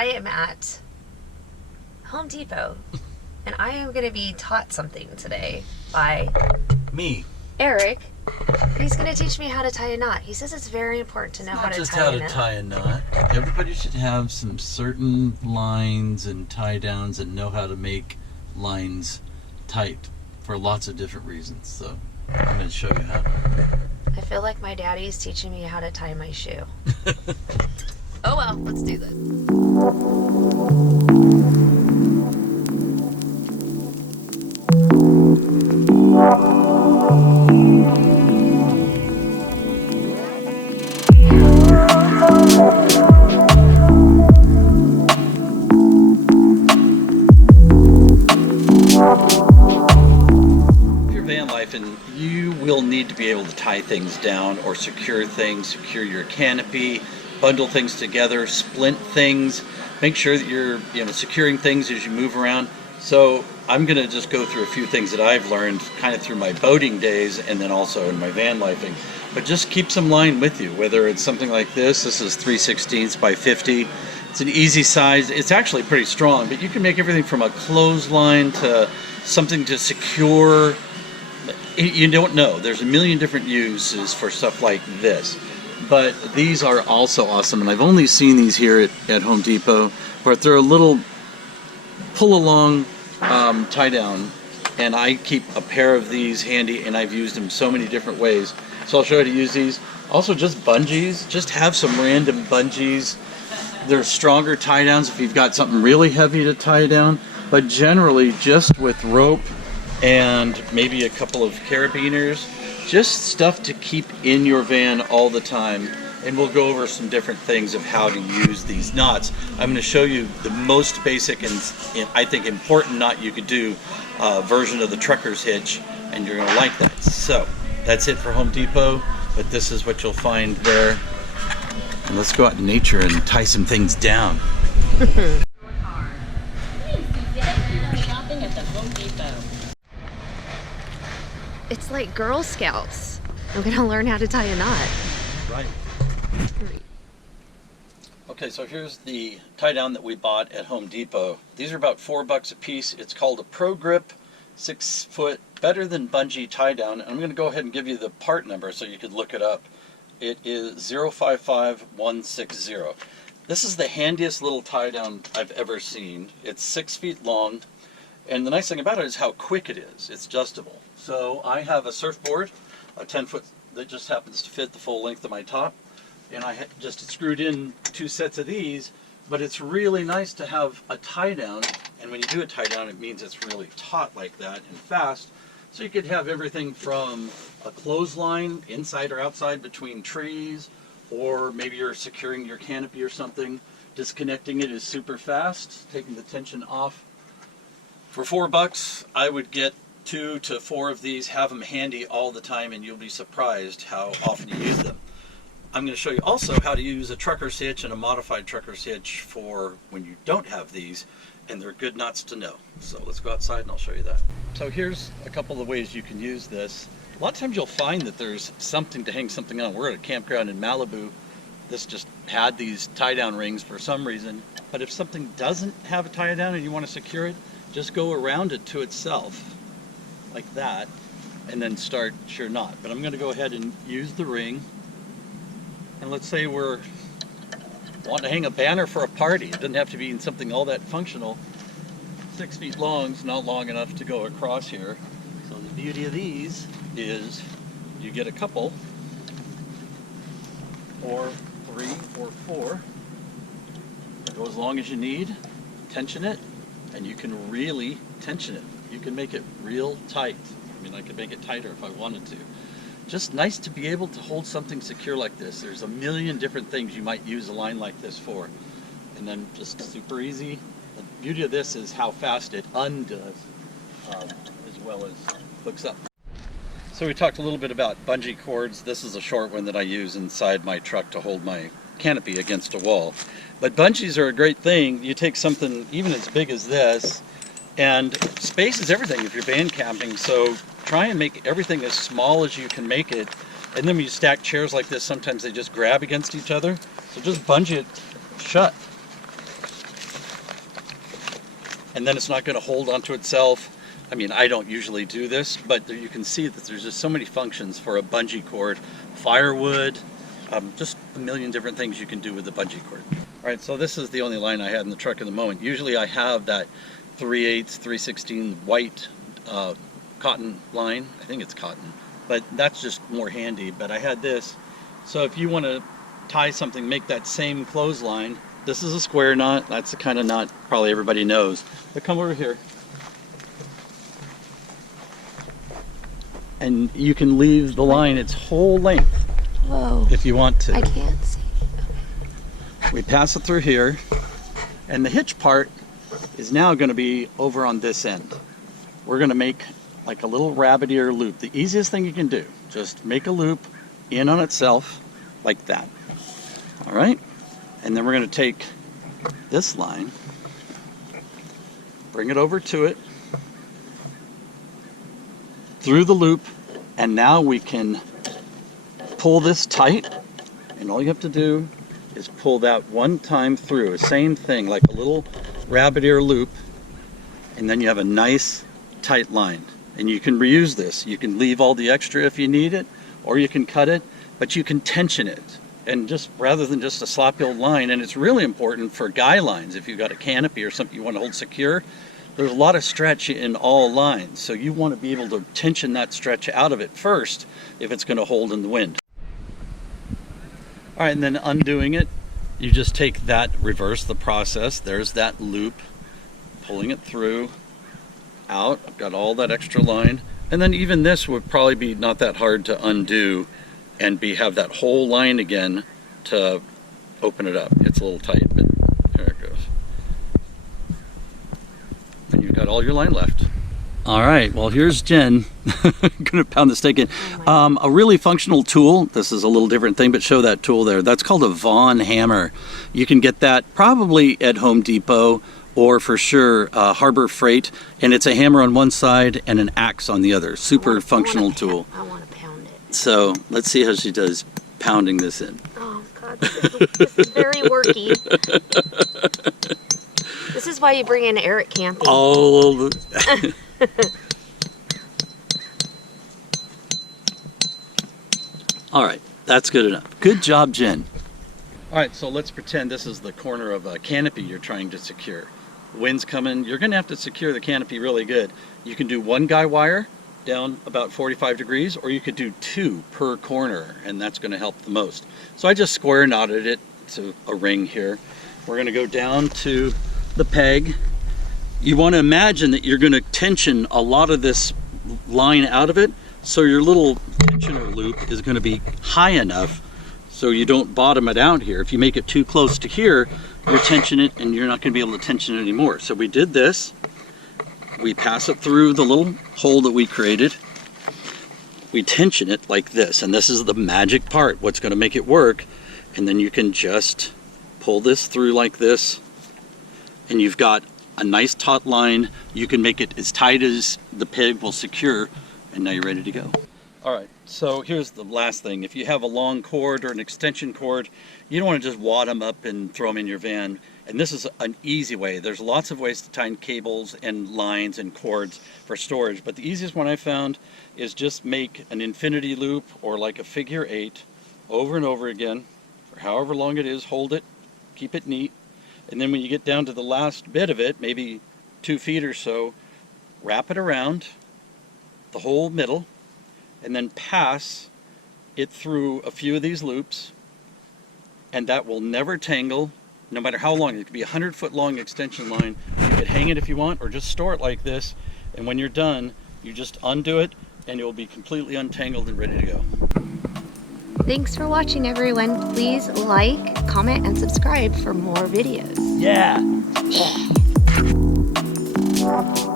I am at Home Depot, and I am going to be taught something today by Me. Eric. He's going to teach me how to tie a knot. He says it's very important to know how Not to just tie how a to knot. tie a knot. Everybody should have some certain lines and tie downs and know how to make lines tight for lots of different reasons. So I'm going to show you how. I feel like my daddy's teaching me how to tie my shoe. Oh well, let's do this. Your van life, and you will need to be able to tie things down or secure things, secure your canopy, bundle things together, splint things, make sure that you're securing things as you move around. So I'm going to just go through a few things that I've learned kind of through my boating days and then also in my van lifing. But just keep some line with you, whether it's something like this. This is 3/16 by 50. It's an easy size. It's actually pretty strong, but you can make everything from a clothesline to something to secure. You don't know. There's a million different uses for stuff like this. But these are also awesome, and I've only seen these here at Home Depot, where they're a little pull-along tie down, and I keep a pair of these handy, and I've used them so many different ways. So I'll show you how to use these. Also, just bungees. Just have some random bungees. They're stronger tie downs if you've got something really heavy to tie down, but generally just with rope and maybe a couple of carabiners, just stuff to keep in your van all the time. And we'll go over some different things of how to use these knots. I'm going to show you the most basic and I think important knot you could do, version of the trucker's hitch, and you're going to like that. So that's it for Home Depot, but this is what you'll find there. And let's go out in nature and tie some things down. Shopping at the Home Depot. It's like Girl Scouts. I'm going to learn how to tie a knot. Right. Okay, so here's the tie down that we bought at Home Depot. These are about $4 a piece. It's called a Pro Grip 6-foot better than bungee tie down. I'm going to go ahead and give you the part number so you could look it up. It is 055160. This is the handiest little tie down I've ever seen. It's 6 feet long, and the nice thing about it is how quick it is. It's adjustable. So I have a surfboard, a 10-foot that just happens to fit the full length of my top, and I just screwed in 2 sets of these. But it's really nice to have a tie down, and when you do a tie down, it means it's really taut like that and fast. So you could have everything from a clothesline inside or outside between trees, or maybe you're securing your canopy or something. Disconnecting it is super fast, taking the tension off. For $4, I would get 2 to 4 of these, have them handy all the time, and you'll be surprised how often you use them. I'm going to show you also how to use a trucker's hitch and a modified trucker's hitch for when you don't have these, and they're good knots to know. So let's go outside and I'll show you that. So here's a couple of ways you can use this. A lot of times you'll find that there's something to hang something on. We're at a campground in Malibu. This just had these tie down rings for some reason, but if something doesn't have a tie down and you want to secure it, just go around it to itself like that and then start your knot. But I'm going to go ahead and use the ring. And let's say we're wanting to hang a banner for a party. It doesn't have to be in something all that functional. 6 feet long is not long enough to go across here. So the beauty of these is you get a couple, or 3 or 4. Go as long as you need, tension it, and you can really tension it. You can make it real tight. I mean, I could make it tighter if I wanted to. Just nice to be able to hold something secure like this. There's a million different things you might use a line like this for. And then just super easy. The beauty of this is how fast it undoes, as well as hooks up. So we talked a little bit about bungee cords. This is a short one that I use inside my truck to hold my canopy against a wall. But bungees are a great thing. You take something even as big as this, and space is everything if you're van camping, so try and make everything as small as you can make it. And then when you stack chairs like this, sometimes they just grab against each other. So just bungee it shut. and then it's not going to hold onto itself. I mean, I don't usually do this, but you can see that there's just so many functions for a bungee cord. Firewood, just a million different things you can do with the bungee cord. All right, so this is the only line I had in the truck at the moment. Usually I have that 3/8, 3/16 white cotton line. I think it's cotton, but that's just more handy. But I had this, so if you want to tie something, make that same clothesline. This is a square knot. That's the kind of knot probably everybody knows. But come over here. And you can leave the line its whole length. Whoa. If you want to. I can't see. We pass it through here, and the hitch part is now going to be over on this end. We're going to make like a little rabbit ear loop. The easiest thing you can do, just make a loop in on itself like that. All right? And then we're going to take this line, bring it over to it, through the loop, and now we can pull this tight, and all you have to do is pull that one time through. Same thing, like a little rabbit ear loop, and then you have a nice tight line. And you can reuse this. You can leave all the extra if you need it, or you can cut it, but you can tension it. And just rather than just a sloppy old line, and it's really important for guy lines. If you've got a canopy or something you want to hold secure, there's a lot of stretch in all lines. So you want to be able to tension that stretch out of it first if it's going to hold in the wind. All right, and then undoing it, you just take that, reverse the process. There's that loop, pulling it through, out. I've got all that extra line. And then even this would probably be not that hard to undo and have that whole line again to open it up. It's a little tight, but there it goes. And you've got all your line left. All right, well, here's Jen. Gonna pound the steak in. A really functional tool. This is a little different thing, but show that tool there. That's called a Vaughan hammer. You can get that probably at Home Depot, or for sure Harbor Freight, and it's a hammer on one side and an axe on the other. Super functional tool. I want to pound it. So let's see how she does pounding this in. Oh God, this is very worky. This is why you bring in Eric camping. Oh. All right, that's good enough. Good job, Jen. All right, so let's pretend this is the corner of a canopy you're trying to secure. Wind's coming. You're going to have to secure the canopy really good. You can do one guy wire down about 45 degrees, or you could do 2 per corner, and that's going to help the most. So I just square knotted it to a ring here. We're going to go down to the peg. You want to imagine that you're going to tension a lot of this line out of it, so your little tensioner loop is going to be high enough so you don't bottom it out here. If you make it too close to here, you're tensioning it and you're not going to be able to tension it anymore. So we did this. We pass it through the little hole that we created. We tension it like this, and this is the magic part, what's going to make it work. And then you can just pull this through like this, and you've got a nice taut line. You can make it as tight as the peg will secure, and now you're ready to go. All right, so here's the last thing. If you have a long cord or an extension cord, you don't want to just wad them up and throw them in your van. And this is an easy way. There's lots of ways to tie cables and lines and cords for storage, but the easiest one I found is just make an infinity loop or like a figure 8 over and over again for however long it is. Hold it, keep it neat, and then when you get down to the last bit of it, maybe 2 feet or so, wrap it around the whole middle and then pass it through a few of these loops, and that will never tangle. No matter how long, it could be a 100-foot long extension line. You could hang it if you want, or just store it like this. And when you're done, you just undo it, and it will be completely untangled and ready to go. Thanks for watching, everyone. Please like, comment, and subscribe for more videos. Yeah. Yeah.